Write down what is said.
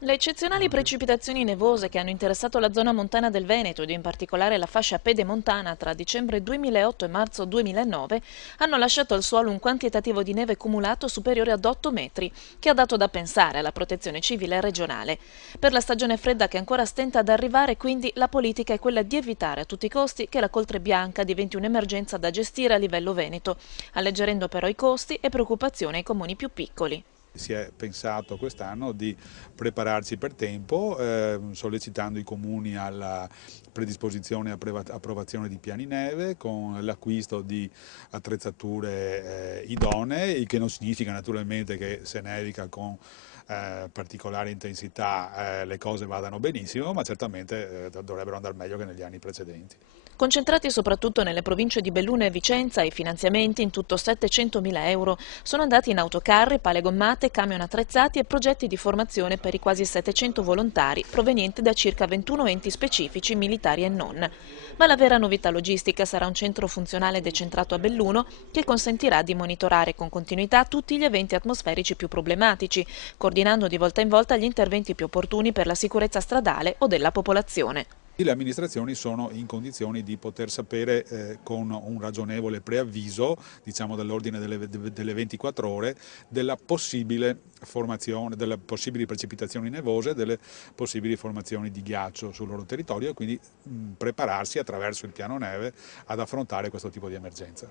Le eccezionali precipitazioni nevose che hanno interessato la zona montana del Veneto ed in particolare la fascia pedemontana tra dicembre 2008 e marzo 2009 hanno lasciato al suolo un quantitativo di neve cumulato superiore ad 8 metri, che ha dato da pensare alla protezione civile regionale. Per la stagione fredda che ancora stenta ad arrivare, quindi, la politica è quella di evitare a tutti i costi che la coltre bianca diventi un'emergenza da gestire a livello veneto, alleggerendo però i costi e preoccupazioni ai comuni più piccoli. Si è pensato quest'anno di prepararci per tempo, sollecitando i comuni alla predisposizione e approvazione di piani neve con l'acquisto di attrezzature idonee, il che non significa naturalmente che se nevica con particolare intensità le cose vadano benissimo, ma certamente dovrebbero andare meglio che negli anni precedenti. Concentrati soprattutto nelle province di Belluno e Vicenza, i finanziamenti, in tutto 700.000 euro, sono andati in autocarri, pale gommate, camion attrezzati e progetti di formazione per i quasi 700 volontari provenienti da circa 21 enti specifici, militari e non. Ma la vera novità logistica sarà un centro funzionale decentrato a Belluno che consentirà di monitorare con continuità tutti gli eventi atmosferici più problematici, coordinando di volta in volta gli interventi più opportuni per la sicurezza stradale o della popolazione. Le amministrazioni sono in condizioni di poter sapere con un ragionevole preavviso, diciamo dall'ordine delle 24 ore, della possibile formazione, delle possibili precipitazioni nevose, delle possibili formazioni di ghiaccio sul loro territorio e quindi prepararsi attraverso il piano neve ad affrontare questo tipo di emergenza.